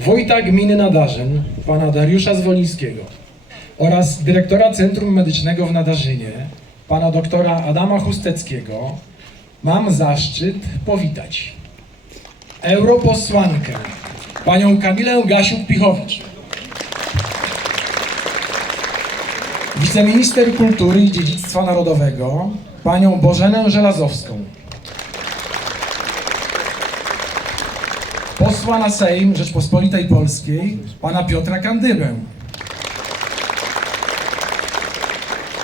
wójta gminy Nadarzyn, pana Dariusza Zwolińskiego oraz dyrektora Centrum Medycznego w Nadarzynie, pana doktora Adama Chusteckiego, mam zaszczyt powitać europosłankę, panią Kamilę Gasiuk-Pichowicz, wiceminister kultury i dziedzictwa narodowego, panią Bożenę Żelazowską, posła na Sejm Rzeczpospolitej Polskiej, pana Piotra Kandybę,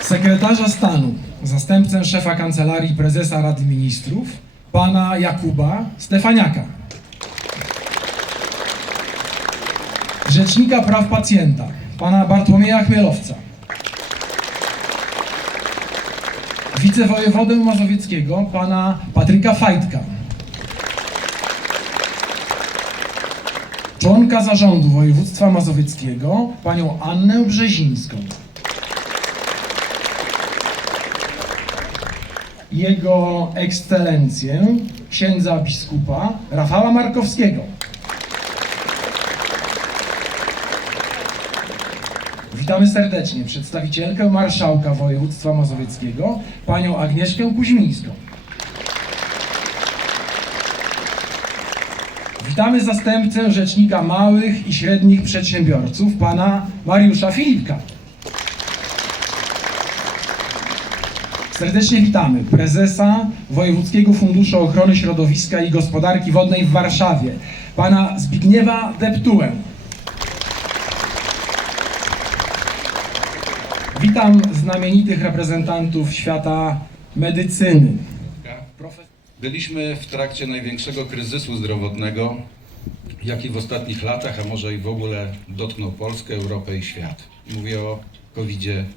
sekretarza stanu, zastępcę szefa Kancelarii Prezesa Rady Ministrów, pana Jakuba Stefaniaka, rzecznika praw pacjenta, pana Bartłomieja Chmielowca, wicewojewodę mazowieckiego, pana Patryka Fajtka, członka zarządu województwa mazowieckiego, panią Annę Brzezińską. Jego ekscelencję, księdza biskupa Rafała Markowskiego. Witamy serdecznie przedstawicielkę marszałka województwa mazowieckiego, panią Agnieszkę Kuźmińską. Witamy zastępcę Rzecznika Małych i Średnich Przedsiębiorców, pana Mariusza Filipka. Serdecznie witamy prezesa Wojewódzkiego Funduszu Ochrony Środowiska i Gospodarki Wodnej w Warszawie, pana Zbigniewa Deptułę. Witam znamienitych reprezentantów świata medycyny. Byliśmy w trakcie największego kryzysu zdrowotnego, jaki w ostatnich latach, a może i w ogóle dotknął Polskę, Europę i świat. Mówię o COVID-19.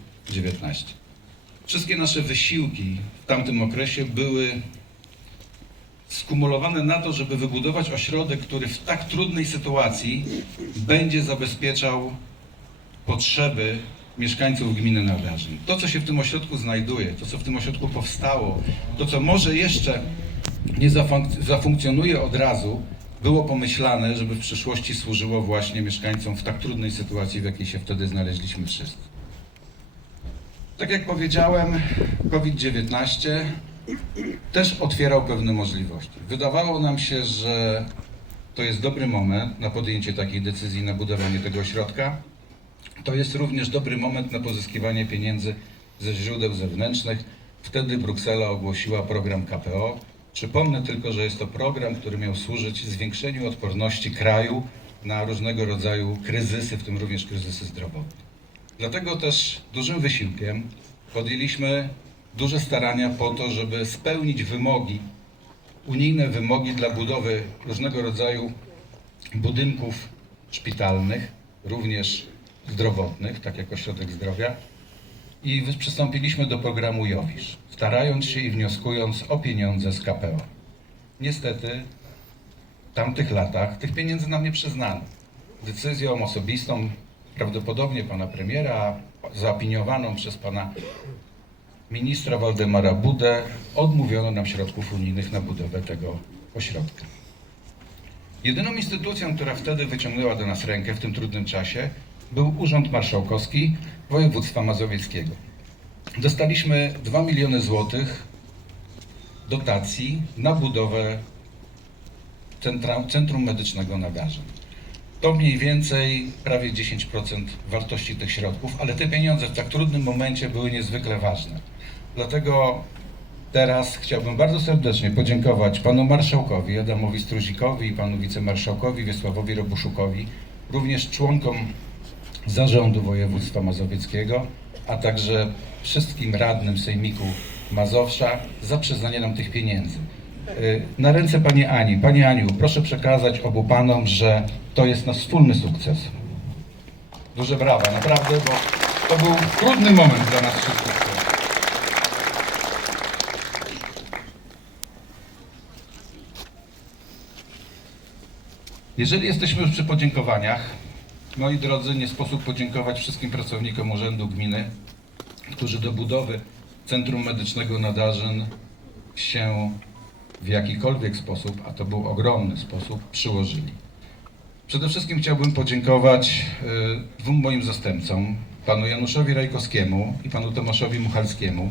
Wszystkie nasze wysiłki w tamtym okresie były skumulowane na to, żeby wybudować ośrodek, który w tak trudnej sytuacji będzie zabezpieczał potrzeby mieszkańców gminy Nadarzyn. To, co się w tym ośrodku znajduje, to, co w tym ośrodku powstało, to, co może jeszcze nie zafunk- zafunkcjonuje od razu, było pomyślane, żeby w przyszłości służyło właśnie mieszkańcom w tak trudnej sytuacji, w jakiej się wtedy znaleźliśmy wszyscy. Tak jak powiedziałem, COVID-19 też otwierał pewne możliwości. Wydawało nam się, że to jest dobry moment na podjęcie takiej decyzji, na budowanie tego ośrodka. To jest również dobry moment na pozyskiwanie pieniędzy ze źródeł zewnętrznych. Wtedy Bruksela ogłosiła program KPO. Przypomnę tylko, że jest to program, który miał służyć zwiększeniu odporności kraju na różnego rodzaju kryzysy, w tym również kryzysy zdrowotne. Dlatego też dużym wysiłkiem podjęliśmy duże starania po to, żeby spełnić wymogi, unijne wymogi dla budowy różnego rodzaju budynków szpitalnych, również zdrowotnych, tak jak ośrodek zdrowia. I przystąpiliśmy do programu Jowisz, starając się i wnioskując o pieniądze z KPO. Niestety w tamtych latach tych pieniędzy nam nie przyznano. Decyzją osobistą prawdopodobnie pana premiera, zaopiniowaną przez pana ministra Waldemara Budę, odmówiono nam środków unijnych na budowę tego ośrodka. Jedyną instytucją, która wtedy wyciągnęła do nas rękę w tym trudnym czasie, był Urząd Marszałkowski Województwa Mazowieckiego. Dostaliśmy 2 miliony złotych dotacji na budowę centra, Centrum Medycznego Nadarzyn. To mniej więcej prawie 10% wartości tych środków, ale te pieniądze w tak trudnym momencie były niezwykle ważne. Dlatego teraz chciałbym bardzo serdecznie podziękować panu marszałkowi Adamowi Struzikowi panu wicemarszałkowi Wiesławowi Robuszukowi, również członkom zarządu województwa mazowieckiego, a także wszystkim radnym Sejmiku Mazowsza za przyznanie nam tych pieniędzy. Y, Na ręce Pani Ani. Pani Aniu, proszę przekazać obu Panom, że to jest nasz wspólny sukces. Duże brawa, naprawdę, bo to był trudny moment dla nas wszystkich. Jeżeli jesteśmy już przy podziękowaniach, moi drodzy, nie sposób podziękować wszystkim pracownikom Urzędu Gminy, którzy do budowy Centrum Medycznego Nadarzyn się w jakikolwiek sposób, a to był ogromny sposób, przyłożyli. Przede wszystkim chciałbym podziękować y, dwóm moim zastępcom, panu Januszowi Rajkowskiemu i panu Tomaszowi Muchalskiemu.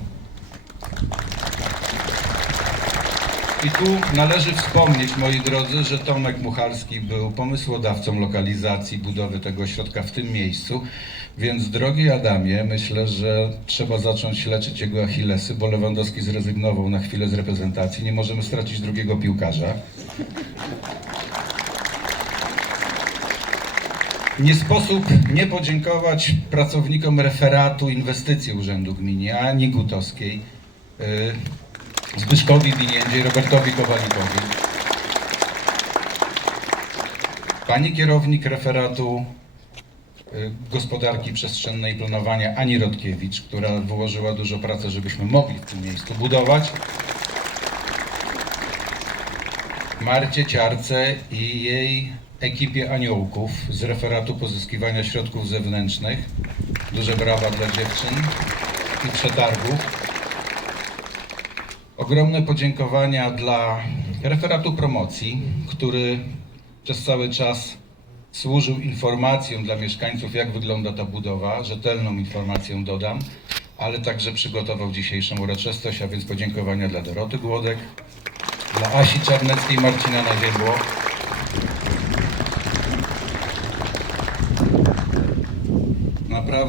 I tu należy wspomnieć, moi drodzy, że Tomek Muchalski był pomysłodawcą lokalizacji budowy tego ośrodka w tym miejscu, więc drogi Adamie, myślę, że trzeba zacząć leczyć jego achillesy, bo Lewandowski zrezygnował na chwilę z reprezentacji, nie możemy stracić drugiego piłkarza. Nie sposób nie podziękować pracownikom referatu inwestycji Urzędu Gminy Ani Gutowskiej, y, Zbyszkowi Winiędzie i Robertowi Kowalikowi. Pani kierownik referatu y, gospodarki przestrzennej i planowania Ani Rodkiewicz, która wyłożyła dużo pracy, żebyśmy mogli w tym miejscu budować. Marcie Ciarce i jej ekipie aniołków z referatu pozyskiwania środków zewnętrznych. Duże brawa dla dziewczyn i przetargów. Ogromne podziękowania dla referatu promocji, który przez cały czas służył informacją dla mieszkańców, jak wygląda ta budowa, rzetelną informację dodam, ale także przygotował dzisiejszą uroczystość, a więc podziękowania dla Doroty Głodek, dla Asi Czarneckiej Marcina Naziębło.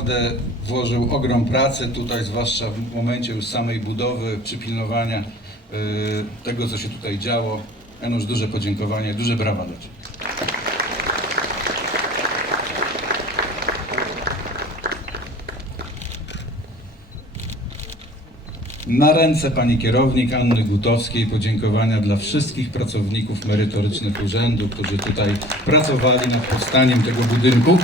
Naprawdę włożył ogrom pracy tutaj, zwłaszcza w momencie już samej budowy, przypilnowania y, tego, co się tutaj działo. Janusz, duże podziękowanie, duże brawa dla Ciebie. Na ręce pani kierownik Anny Gutowskiej podziękowania dla wszystkich pracowników merytorycznych urzędu, którzy tutaj pracowali nad powstaniem tego budynku.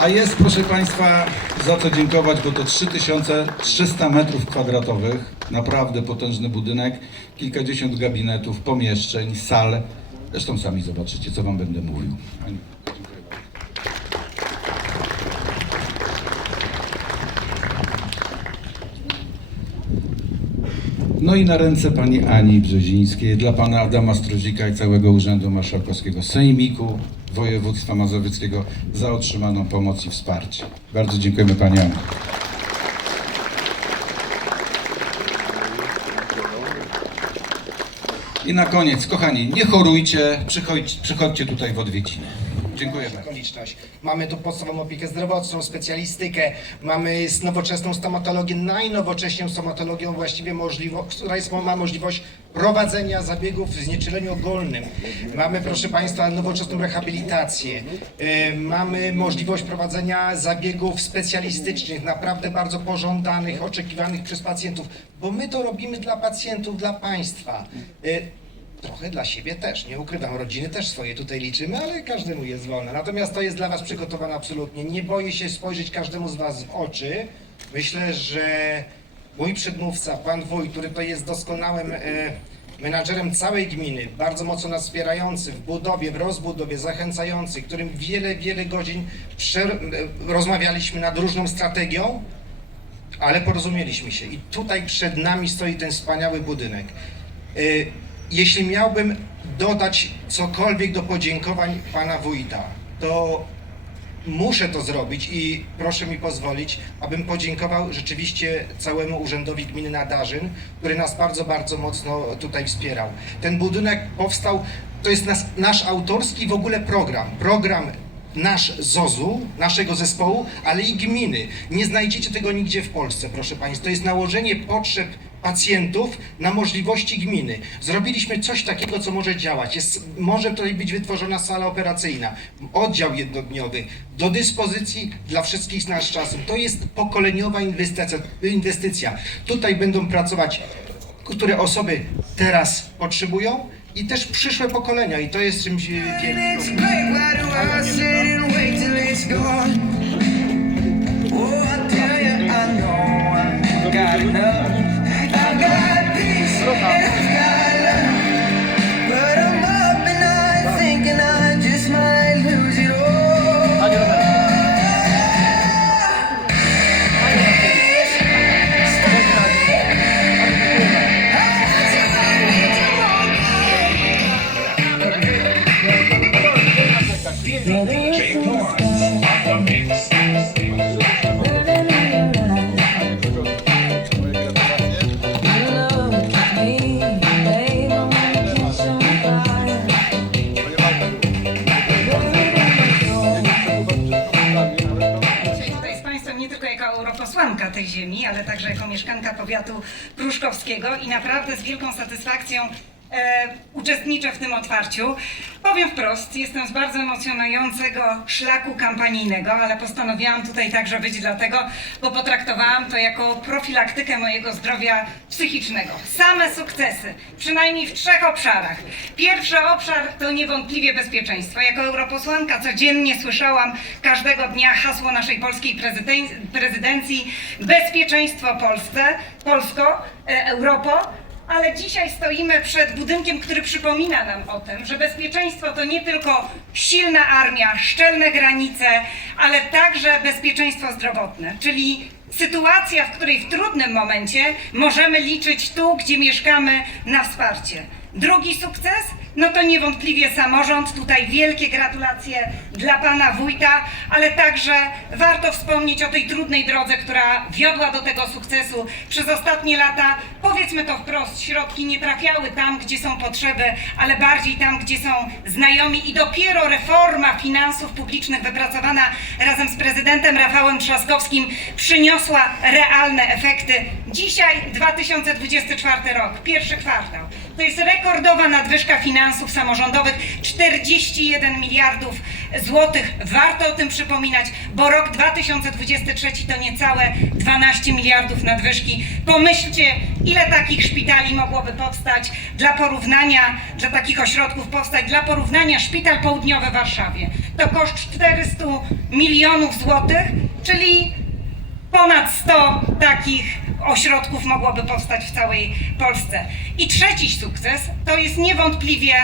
A jest, proszę Państwa, za co dziękować, bo to 3300 metrów kwadratowych, naprawdę potężny budynek, kilkadziesiąt gabinetów, pomieszczeń, sal. Zresztą sami zobaczycie, co Wam będę mówił. Aniu, dziękuję bardzo. No i na ręce pani Ani Brzezińskiej, dla pana Adama Strudzika i całego Urzędu Marszałkowskiego Sejmiku Województwa Mazowieckiego za otrzymaną pomoc i wsparcie. Bardzo dziękujemy pani Ani. I na koniec, kochani, nie chorujcie, przychodź, przychodźcie tutaj w odwiedziny. Dziękuję bardzo. okoliczność. Mamy tu podstawową opiekę zdrowotną, specjalistykę, mamy nowoczesną stomatologię, najnowocześniejszą stomatologią właściwie możliwo, która jest, ma możliwość prowadzenia zabiegów w znieczuleniu ogólnym. Mamy, proszę Państwa, nowoczesną rehabilitację. Yy, mamy możliwość prowadzenia zabiegów specjalistycznych, naprawdę bardzo pożądanych, oczekiwanych przez pacjentów, bo my to robimy dla pacjentów, dla Państwa. Yy, Trochę dla siebie też, nie ukrywam, rodziny też swoje tutaj liczymy, ale każdemu jest wolne. Natomiast to jest dla Was przygotowane absolutnie. Nie boję się spojrzeć każdemu z Was w oczy. Myślę, że mój przedmówca, pan wójt, który to jest doskonałym e, menadżerem całej gminy, bardzo mocno nas wspierający w budowie, w rozbudowie, zachęcający, którym wiele, wiele godzin e, rozmawialiśmy nad różną strategią, ale porozumieliśmy się. I tutaj przed nami stoi ten wspaniały budynek. Y, Jeśli miałbym dodać cokolwiek do podziękowań pana wójta, to muszę to zrobić i proszę mi pozwolić, abym podziękował rzeczywiście całemu Urzędowi Gminy Nadarzyn, który nas bardzo, bardzo mocno tutaj wspierał. Ten budynek powstał, to jest nas, nasz autorski w ogóle program. Program nasz ZOZ-u, naszego zespołu, ale i gminy. Nie znajdziecie tego nigdzie w Polsce, proszę Państwa. To jest nałożenie potrzeb pacjentów na możliwości gminy. Zrobiliśmy coś takiego, co może działać. Jest, może tutaj być wytworzona sala operacyjna, oddział jednodniowy do dyspozycji dla wszystkich nas czasem. To jest pokoleniowa inwestycja. inwestycja. Tutaj będą pracować które osoby teraz potrzebują i też przyszłe pokolenia i to jest czymś gone? Oh, got enough. I także jako mieszkanka powiatu pruszkowskiego i naprawdę z wielką satysfakcją e, uczestniczę w tym otwarciu. Powiem wprost, jestem z bardzo emocjonującego szlaku kampanijnego, ale postanowiłam tutaj także być dlatego, bo potraktowałam to jako profilaktykę mojego zdrowia psychicznego. Same sukcesy, przynajmniej w trzech obszarach. Pierwszy obszar to niewątpliwie bezpieczeństwo. Jako europosłanka codziennie słyszałam każdego dnia hasło naszej polskiej prezyden- prezydencji bezpieczeństwo Polsce, Polsko, e, Europo. Ale dzisiaj stoimy przed budynkiem, który przypomina nam o tym, że bezpieczeństwo to nie tylko silna armia, szczelne granice, ale także bezpieczeństwo zdrowotne, czyli sytuacja, w której w trudnym momencie możemy liczyć tu, gdzie mieszkamy, na wsparcie. Drugi sukces? No to niewątpliwie samorząd. Tutaj wielkie gratulacje dla pana wójta, ale także warto wspomnieć o tej trudnej drodze, która wiodła do tego sukcesu przez ostatnie lata. Powiedzmy to wprost, środki nie trafiały tam, gdzie są potrzeby, ale bardziej tam, gdzie są znajomi i dopiero reforma finansów publicznych wypracowana razem z prezydentem Rafałem Trzaskowskim przyniosła realne efekty. Dzisiaj 2024 rok, pierwszy kwartał. To jest rekordowa nadwyżka finansów samorządowych 41 miliardów złotych. Warto o tym przypominać, bo rok 2023 to niecałe 12 miliardów nadwyżki. Pomyślcie, ile takich szpitali mogłoby powstać dla porównania, dla takich ośrodków powstać dla porównania Szpital Południowy w Warszawie. To koszt 400 milionów złotych, czyli Ponad 100 takich ośrodków mogłoby powstać w całej Polsce. I trzeci sukces to jest niewątpliwie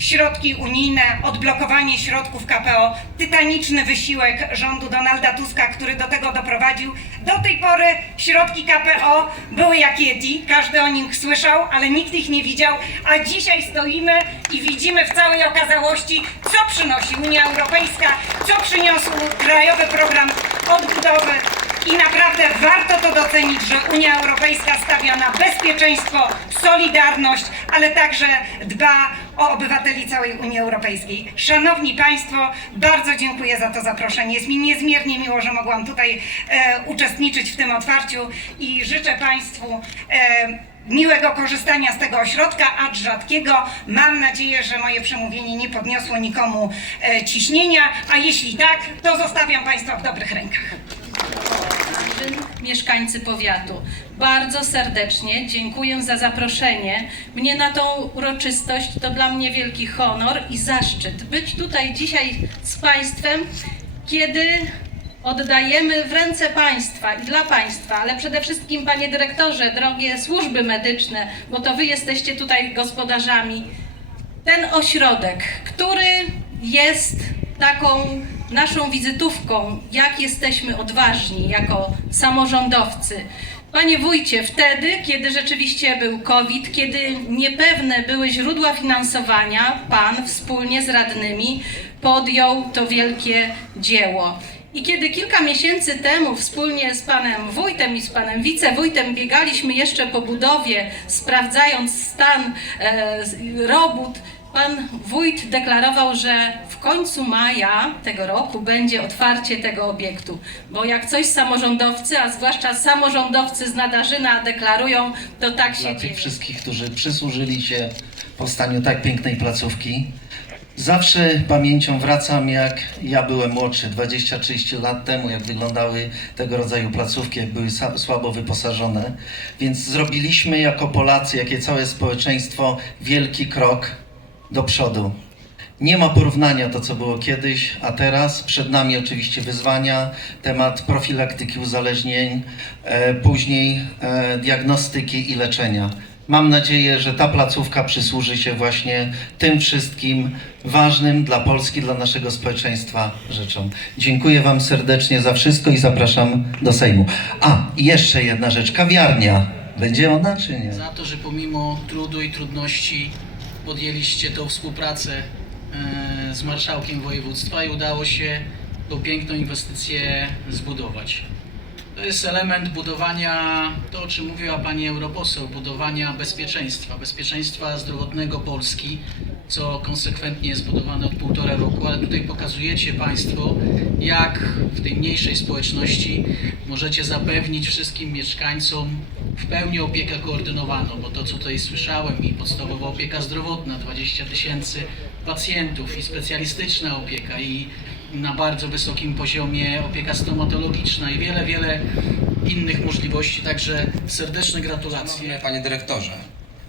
środki unijne, odblokowanie środków KPO, tytaniczny wysiłek rządu Donalda Tuska, który do tego doprowadził. Do tej pory środki KPO były jak Yeti, każdy o nich słyszał, ale nikt ich nie widział, a dzisiaj stoimy i widzimy w całej okazałości, co przynosi Unia Europejska, co przyniósł Krajowy Program Odbudowy, i naprawdę warto to docenić, że Unia Europejska stawia na bezpieczeństwo, solidarność, ale także dba o obywateli całej Unii Europejskiej. Szanowni Państwo, bardzo dziękuję za to zaproszenie. Jest mi niezmiernie miło, że mogłam tutaj e, uczestniczyć w tym otwarciu i życzę Państwu e, miłego korzystania z tego ośrodka, acz rzadkiego. Mam nadzieję, że moje przemówienie nie podniosło nikomu e, ciśnienia, a jeśli tak, to zostawiam Państwa w dobrych rękach. Mieszkańcy powiatu. Bardzo serdecznie dziękuję za zaproszenie. Mnie na tą uroczystość to dla mnie wielki honor i zaszczyt być tutaj dzisiaj z Państwem, kiedy oddajemy w ręce Państwa i dla Państwa, ale przede wszystkim Panie Dyrektorze, drogie służby medyczne, bo to Wy jesteście tutaj gospodarzami, ten ośrodek, który jest taką naszą wizytówką, jak jesteśmy odważni jako samorządowcy. Panie wójcie, wtedy, kiedy rzeczywiście był COVID, kiedy niepewne były źródła finansowania, pan wspólnie z radnymi podjął to wielkie dzieło. I kiedy kilka miesięcy temu wspólnie z panem wójtem i z panem wicewójtem biegaliśmy jeszcze po budowie, sprawdzając stan e, robót, pan wójt deklarował, że w końcu maja tego roku będzie otwarcie tego obiektu. Bo jak coś samorządowcy, a zwłaszcza samorządowcy z Nadarzyna deklarują, to tak się dla dzieje. tych wszystkich, którzy przysłużyli się powstaniu tak pięknej placówki. Zawsze pamięcią wracam, jak ja byłem młodszy, 20-30 lat temu, jak wyglądały tego rodzaju placówki, jak były słabo wyposażone. Więc zrobiliśmy jako Polacy, jakie całe społeczeństwo, wielki krok do przodu. Nie ma porównania to, co było kiedyś, a teraz. Przed nami oczywiście wyzwania, temat profilaktyki uzależnień, e, później e, diagnostyki i leczenia. Mam nadzieję, że ta placówka przysłuży się właśnie tym wszystkim ważnym dla Polski, dla naszego społeczeństwa rzeczom. Dziękuję Wam serdecznie za wszystko i zapraszam do Sejmu. A, jeszcze jedna rzecz. Kawiarnia. Będzie ona czy nie? za to, że pomimo trudu i trudności podjęliście tą współpracę e, z marszałkiem województwa i udało się tą piękną inwestycję zbudować. To jest element budowania, to o czym mówiła Pani Europoseł, budowania bezpieczeństwa, bezpieczeństwa zdrowotnego Polski. co konsekwentnie jest budowane od półtora roku, ale tutaj pokazujecie Państwo, jak w tej mniejszej społeczności możecie zapewnić wszystkim mieszkańcom w pełni opiekę koordynowaną, bo to, co tutaj słyszałem, i podstawowa opieka zdrowotna, 20 tysięcy pacjentów, i specjalistyczna opieka, i na bardzo wysokim poziomie opieka stomatologiczna, i wiele, wiele innych możliwości. Także serdeczne gratulacje. Panie Dyrektorze,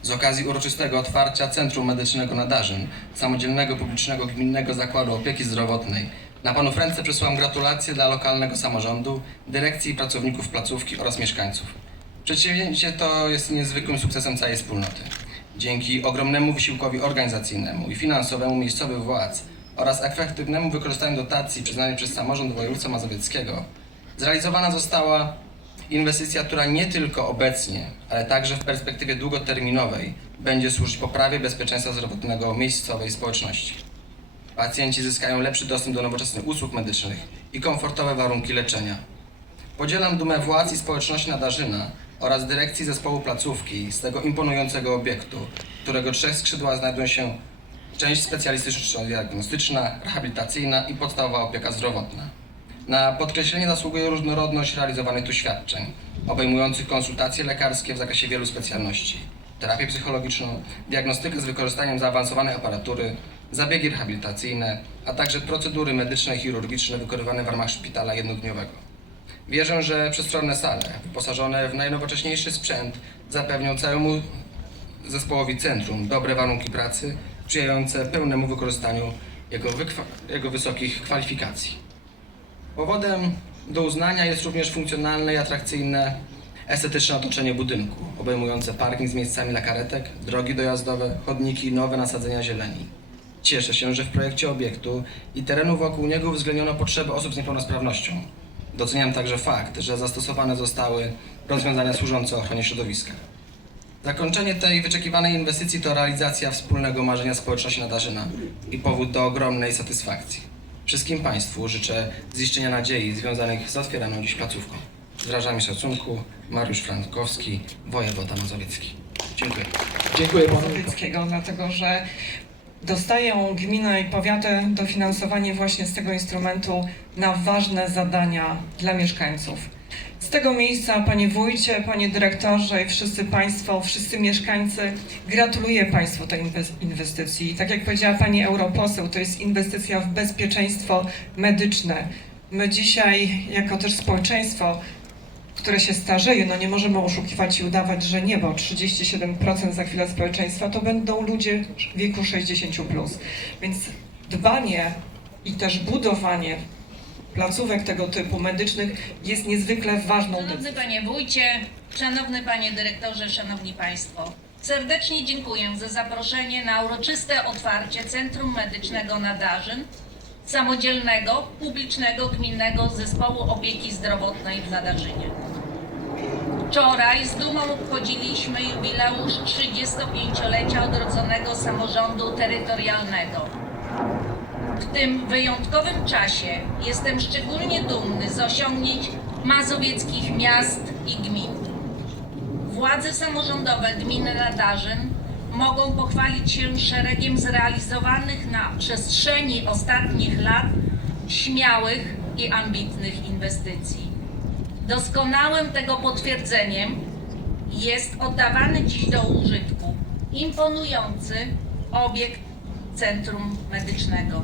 z okazji uroczystego otwarcia Centrum Medycznego Nadarzyn, samodzielnego publicznego gminnego zakładu opieki zdrowotnej, na Panów ręce przysłam gratulacje dla lokalnego samorządu, dyrekcji i pracowników placówki oraz mieszkańców. Przedsięwzięcie to jest niezwykłym sukcesem całej wspólnoty. Dzięki ogromnemu wysiłkowi organizacyjnemu i finansowemu miejscowych władz oraz efektywnemu wykorzystaniu dotacji przyznanej przez samorząd województwa mazowieckiego zrealizowana została Inwestycja, która nie tylko obecnie, ale także w perspektywie długoterminowej będzie służyć poprawie bezpieczeństwa zdrowotnego miejscowej społeczności. Pacjenci zyskają lepszy dostęp do nowoczesnych usług medycznych i komfortowe warunki leczenia. Podzielam dumę władz i społeczności Nadarzyna oraz dyrekcji zespołu placówki z tego imponującego obiektu, którego trzech skrzydłach znajdują się część specjalistyczno-diagnostyczna, rehabilitacyjna i podstawowa opieka zdrowotna. Na podkreślenie zasługuje różnorodność realizowanych tu świadczeń, obejmujących konsultacje lekarskie w zakresie wielu specjalności, terapię psychologiczną, diagnostykę z wykorzystaniem zaawansowanej aparatury, zabiegi rehabilitacyjne, a także procedury medyczne i chirurgiczne wykonywane w ramach szpitala jednodniowego. Wierzę, że przestronne sale, wyposażone w najnowocześniejszy sprzęt, zapewnią całemu zespołowi centrum dobre warunki pracy, sprzyjające pełnemu wykorzystaniu jego, jego wysokich kwalifikacji. Powodem do uznania jest również funkcjonalne i atrakcyjne estetyczne otoczenie budynku, obejmujące parking z miejscami dla karetek, drogi dojazdowe, chodniki i nowe nasadzenia zieleni. Cieszę się, że w projekcie obiektu i terenu wokół niego uwzględniono potrzeby osób z niepełnosprawnością. Doceniam także fakt, że zastosowane zostały rozwiązania służące ochronie środowiska. Zakończenie tej wyczekiwanej inwestycji to realizacja wspólnego marzenia społeczności Nadarzyna i powód do ogromnej satysfakcji. Wszystkim Państwu życzę ziszczenia nadziei związanych z otwieraną dziś placówką. Z szacunku, Mariusz Frankowski, wojewoda mazowiecki. Dziękuję. Dziękuję panu. Dlatego że dostają gminy i powiaty dofinansowanie właśnie z tego instrumentu na ważne zadania dla mieszkańców. Z tego miejsca, panie wójcie, panie dyrektorze i wszyscy państwo, wszyscy mieszkańcy, gratuluję państwu tej inwes- inwestycji. Tak jak powiedziała pani europoseł, to jest inwestycja w bezpieczeństwo medyczne. My dzisiaj, jako też społeczeństwo, które się starzeje, no nie możemy oszukiwać i udawać, że nie, bo 37% za chwilę społeczeństwa to będą ludzie w wieku 60+. Plus. Więc dbanie i też budowanie placówek tego typu medycznych jest niezwykle ważną. Szanowny Panie Wójcie, Szanowny Panie Dyrektorze, Szanowni Państwo. Serdecznie dziękuję za zaproszenie na uroczyste otwarcie Centrum Medycznego Nadarzyn, samodzielnego, publicznego, gminnego zespołu opieki zdrowotnej w Nadarzynie. Wczoraj z dumą obchodziliśmy jubileusz 35-lecia odrodzonego samorządu terytorialnego. W tym wyjątkowym czasie jestem szczególnie dumny z osiągnięć mazowieckich miast i gmin. Władze samorządowe gminy Nadarzyn mogą pochwalić się szeregiem zrealizowanych na przestrzeni ostatnich lat śmiałych i ambitnych inwestycji. Doskonałym tego potwierdzeniem jest oddawany dziś do użytku imponujący obiekt Centrum Medycznego.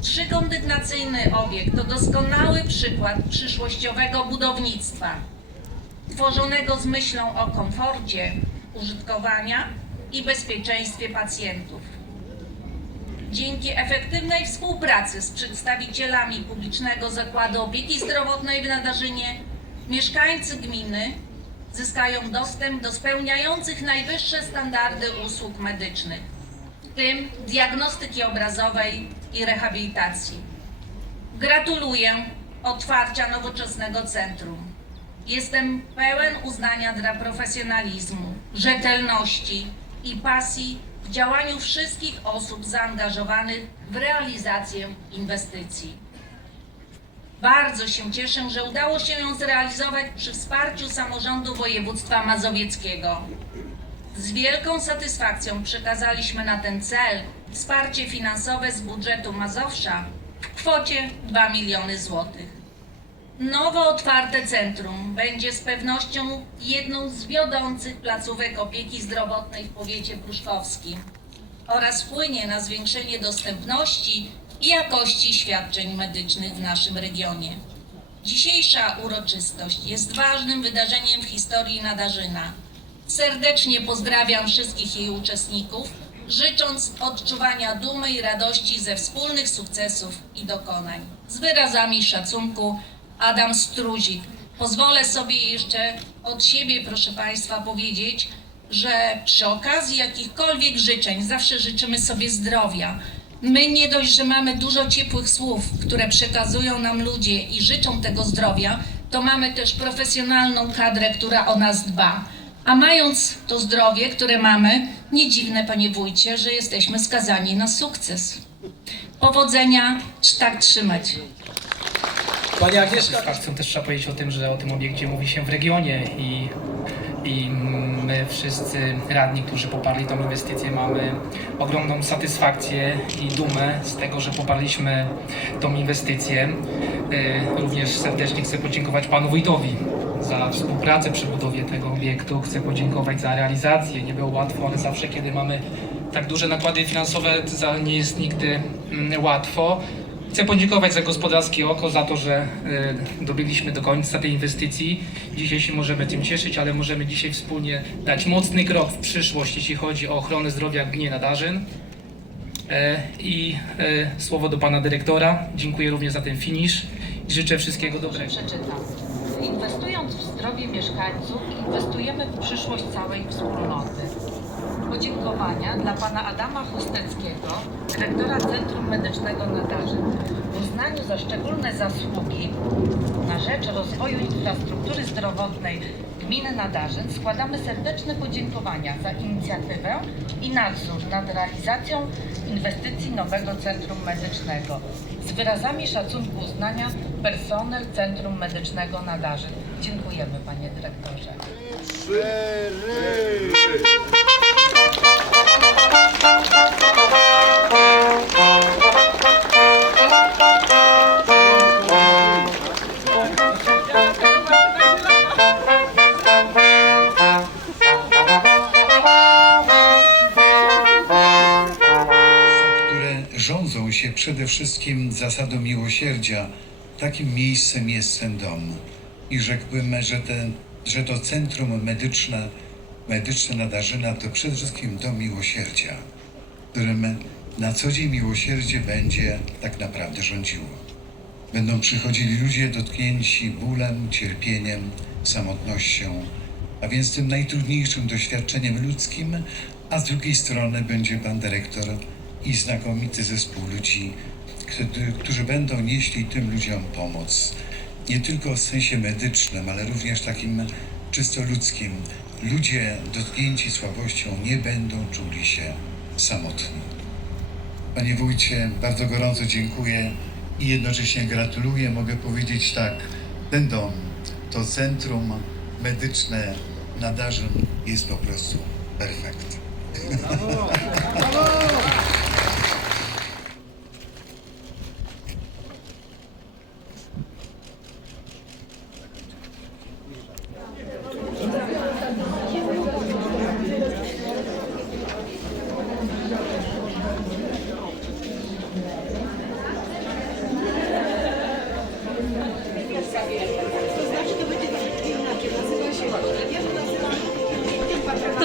Trzykondygnacyjny obiekt to doskonały przykład przyszłościowego budownictwa, tworzonego z myślą o komforcie użytkowania i bezpieczeństwie pacjentów. Dzięki efektywnej współpracy z przedstawicielami Publicznego Zakładu Opieki Zdrowotnej w Nadarzynie mieszkańcy gminy zyskają dostęp do spełniających najwyższe standardy usług medycznych, w tym diagnostyki obrazowej i rehabilitacji. Gratuluję otwarcia nowoczesnego centrum. Jestem pełen uznania dla profesjonalizmu, rzetelności i pasji w działaniu wszystkich osób zaangażowanych w realizację inwestycji. Bardzo się cieszę, że udało się ją zrealizować przy wsparciu samorządu województwa mazowieckiego. Z wielką satysfakcją przekazaliśmy na ten cel wsparcie finansowe z budżetu Mazowsza w kwocie 2 miliony złotych. Nowo otwarte centrum będzie z pewnością jedną z wiodących placówek opieki zdrowotnej w powiecie pruszkowskim oraz wpłynie na zwiększenie dostępności i jakości świadczeń medycznych w naszym regionie. Dzisiejsza uroczystość jest ważnym wydarzeniem w historii Nadarzyna. Serdecznie pozdrawiam wszystkich jej uczestników, życząc odczuwania dumy i radości ze wspólnych sukcesów i dokonań. Z wyrazami szacunku Adam Struzik. Pozwolę sobie jeszcze od siebie, proszę Państwa, powiedzieć, że przy okazji jakichkolwiek życzeń zawsze życzymy sobie zdrowia. My nie dość, że mamy dużo ciepłych słów, które przekazują nam ludzie i życzą tego zdrowia, to mamy też profesjonalną kadrę, która o nas dba. A mając to zdrowie, które mamy, nie dziwne, panie wójcie, że jesteśmy skazani na sukces. Powodzenia, tak trzymać. Pani Agnieszka satysfakcją też trzeba powiedzieć o tym, że o tym obiekcie mówi się w regionie i, i my wszyscy radni, którzy poparli tą inwestycję mamy ogromną satysfakcję i dumę z tego, że poparliśmy tą inwestycję. Y, Również serdecznie chcę podziękować panu wójtowi za współpracę przy budowie tego obiektu. Chcę podziękować za realizację. Nie było łatwo, ale zawsze kiedy mamy tak duże nakłady finansowe, to nie jest nigdy mm, łatwo. Chcę podziękować za gospodarskie oko, za to, że y, dobiegliśmy do końca tej inwestycji. Dzisiaj się możemy tym cieszyć, ale możemy dzisiaj wspólnie dać mocny krok w przyszłość, jeśli chodzi o ochronę zdrowia w gminie Nadarzyn. E, I e, słowo do pana dyrektora. Dziękuję również za ten finisz i życzę wszystkiego dobrego. Przeczytam. Inwestując w zdrowie mieszkańców, inwestujemy w przyszłość całej wspólnoty. Podziękowania dla pana Adama Chusteckiego, dyrektora Centrum Medycznego Nadarzyn. W uznaniu za szczególne zasługi na rzecz rozwoju infrastruktury zdrowotnej gminy Nadarzyn składamy serdeczne podziękowania za inicjatywę i nadzór nad realizacją inwestycji nowego Centrum Medycznego. Z wyrazami szacunku uznania personel Centrum Medycznego Nadarzyn. Dziękujemy panie dyrektorze. które wszystkim zasadą miłosierdzia, takim miejscem jest ten dom. I rzekłbym, że, ten, że to centrum medyczne, medyczne Nadarzyna to przede wszystkim dom miłosierdzia, którym na co dzień miłosierdzie będzie tak naprawdę rządziło. Będą przychodzili ludzie dotknięci bólem, cierpieniem, samotnością, a więc tym najtrudniejszym doświadczeniem ludzkim, a z drugiej strony będzie pan dyrektor i znakomity zespół ludzi, którzy, będą nieśli tym ludziom pomoc. Nie tylko w sensie medycznym, ale również takim czysto ludzkim. Ludzie dotknięci słabością nie będą czuli się samotni. Panie wójcie, bardzo gorąco dziękuję i jednocześnie gratuluję. Mogę powiedzieć tak, ten dom, to centrum medyczne Nadarzyn jest po prostu perfekt.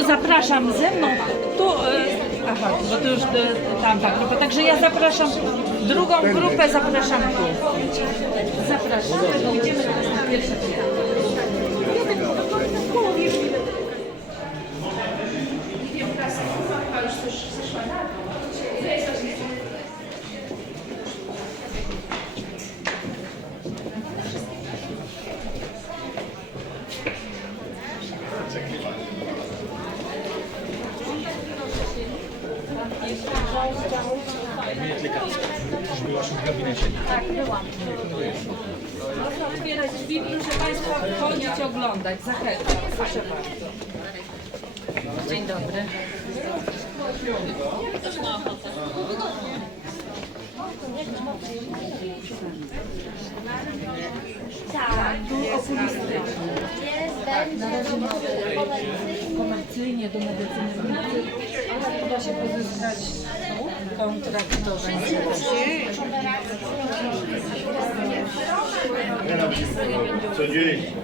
Zapraszam ze mną. Tu, e, aha, bo to już e, tamta grupa. Także ja zapraszam drugą grupę, zapraszam tu. Zapraszam. Teraz na pierwsze pytanie. Tak, byłam. Proszę otwierać drzwi, proszę Państwa, wchodzić, oglądać. Zachęcam, proszę bardzo. Dzień dobry. Tak, tu okulistyczny. Komercyjnie do medycyny, ale uda się pozyskać kontrakt do Ale